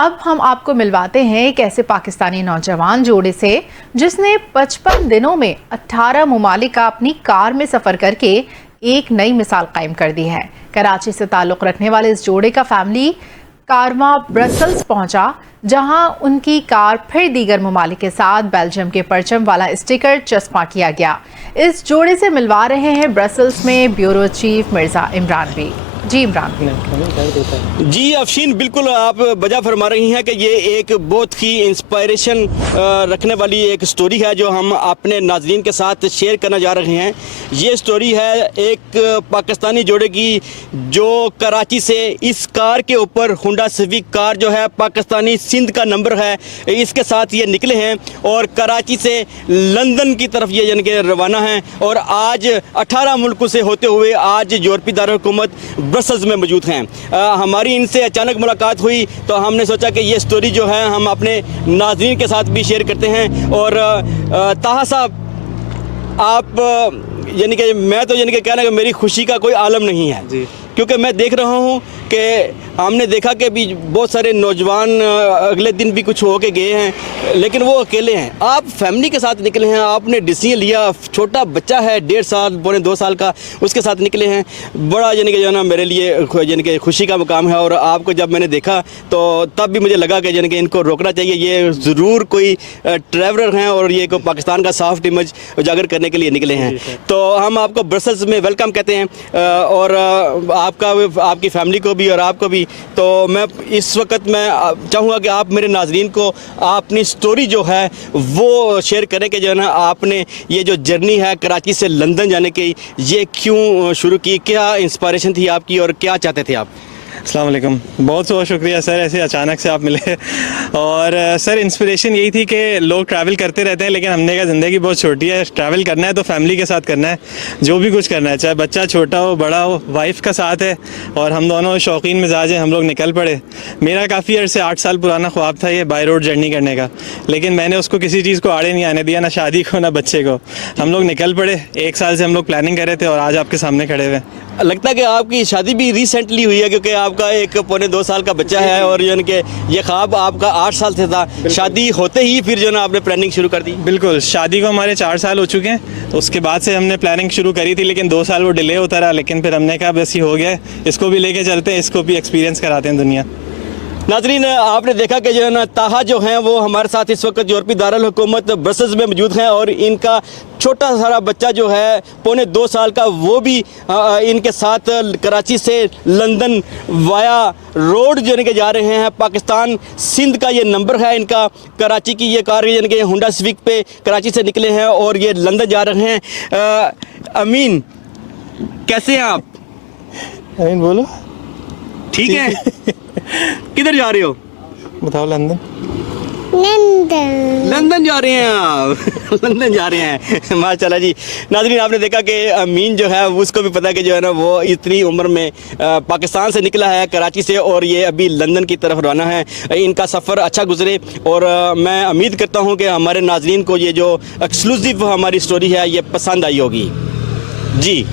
अब हम आपको मिलवाते हैं एक ऐसे पाकिस्तानी नौजवान जोड़े से जिसने 55 दिनों में 18 मुमालिक का अपनी कार में सफर करके एक नई मिसाल कायम कर दी है। कराची से ताल्लुक रखने वाले इस जोड़े का फैमिली कारवां ब्रसल्स पहुंचा, जहां उनकी कार फिर दीगर मुमालिक के साथ बेल्जियम के परचम वाला स्टिकर चस्पा किया गया। इस जोड़े से मिलवा रहे हैं ब्रसल्स में ब्यूरो चीफ मिर्जा इमरान भी। जी इमरान। जी अफशीन, बिल्कुल आप बजा फरमा रही हैं कि ये एक बहुत ही इंस्पायरेशन रखने वाली एक स्टोरी है जो हम अपने नाजरीन के साथ शेयर करना जा रहे हैं। ये स्टोरी है एक पाकिस्तानी जोड़े की जो कराची से इस कार के ऊपर होंडा सिविक कार जो है पाकिस्तानी सिंध का नंबर है, इसके साथ ये निकले हैं और कराची से लंदन की तरफ ये यानी कि रवाना हैं और आज 18 मुल्कों से होते हुए आज यूरोपीय दारुल-हुकूमत ब्रसल्स में मौजूद हैं। हमारी इनसे अचानक मुलाकात हुई तो हमने सोचा कि ये स्टोरी जो है हम अपने नाज़रीन के साथ भी शेयर करते हैं। और ताहा साहब, आप यानी कि मैं तो यानी कि कहना कि मेरी खुशी का कोई आलम नहीं है जी, क्योंकि मैं देख रहा हूँ कि हमने देखा कि भी बहुत सारे नौजवान अगले दिन भी कुछ हो के गए हैं, लेकिन वो अकेले हैं। आप फैमिली के साथ निकले हैं, आपने डिसीजन लिया, छोटा बच्चा है 1.5 साल पौने 2 साल का, उसके साथ निकले हैं। बड़ा यानी कि जो है ना मेरे लिए यानी कि खुशी का मुकाम है। और आपको जब मैंने देखा तो तब भी मुझे लगा कि यानी कि इनको रोकना चाहिए, ये ज़रूर कोई ट्रैवलर हैं और ये कोई पाकिस्तान का सॉफ्ट इमेज उजागर करने के लिए निकले हैं। तो हम आपको ब्रसल्स में वेलकम कहते हैं और आपकी फैमिली को भी और आपको भी। तो मैं इस वक्त मैं चाहूँगा कि आप मेरे नाजरीन को अपनी स्टोरी जो है वो शेयर करें कि जो है ना आपने ये जो जर्नी है कराची से लंदन जाने की ये क्यों शुरू की, क्या इंस्पायरेशन थी आपकी और क्या चाहते थे आप? अस्सलाम वालेकुम, बहुत बहुत शुक्रिया सर, ऐसे अचानक से आप मिले। और सर इंस्पिरेशन यही थी कि लोग ट्रैवल करते रहते हैं, लेकिन हमने कहा ज़िंदगी बहुत छोटी है, ट्रैवल करना है तो फैमिली के साथ करना है, जो भी कुछ करना है, चाहे बच्चा छोटा हो बड़ा हो, वाइफ का साथ है और हम दोनों शौकीन मिजाज हैं। हम लोग निकल पड़े। मेरा काफ़ी अर्से 8 साल पुराना ख्वाब था ये बाई रोड जर्नी करने का, लेकिन मैंने उसको किसी चीज़ को आड़े नहीं आने दिया, ना शादी को ना बच्चे को। हम लोग निकल पड़े। 1 साल से हम लोग प्लानिंग कर रहे थे और आज आपके सामने खड़े हुए। लगता है कि आपकी शादी भी रिसेंटली हुई है, क्योंकि आपका एक पौने 2 साल का बच्चा है और यानी कि ये ख्वाब आपका 8 साल से था। शादी होते ही फिर जो ना आपने प्लानिंग शुरू कर दी? बिल्कुल, शादी को हमारे 4 साल हो चुके हैं, तो उसके बाद से हमने प्लानिंग शुरू करी थी, लेकिन 2 साल वो डिले होता रहा। लेकिन फिर हमने कहा बस ये हो गया, इसको भी लेके चलते हैं, इसको भी एक्सपीरियंस कराते हैं दुनिया। नाज़रीन, आपने देखा कि जो है ना ताहा जो हैं वो हमारे साथ इस वक्त यूरोपीय दारुल-हुकूमत ब्रसल्स में मौजूद हैं और इनका छोटा सारा बच्चा जो है पौने 2 साल का वो भी इनके साथ कराची से लंदन वाया रोड जो इनके जा रहे हैं। पाकिस्तान सिंध का ये नंबर है इनका। कराची की ये कार यानी कि होंडा सिविक पे कराची से निकले हैं और ये लंदन जा रहे हैं। अमीन, कैसे हैं आप? अमीन बोलो। ठीक है। किधर जा रहे हो? बताओ। लंदन। लंदन जा रहे हैं आप? लंदन जा रहे हैं, माशाल्लाह जी। नाज़रीन, आपने देखा कि अमीन जो है उसको भी पता है कि जो है ना वो इतनी उम्र में पाकिस्तान से निकला है कराची से और ये अभी लंदन की तरफ रवाना है। इनका सफ़र अच्छा गुजरे और मैं उम्मीद करता हूँ कि हमारे नाज़रीन को ये जो एक्सक्लूसिव हमारी स्टोरी है ये पसंद आई होगी। जी।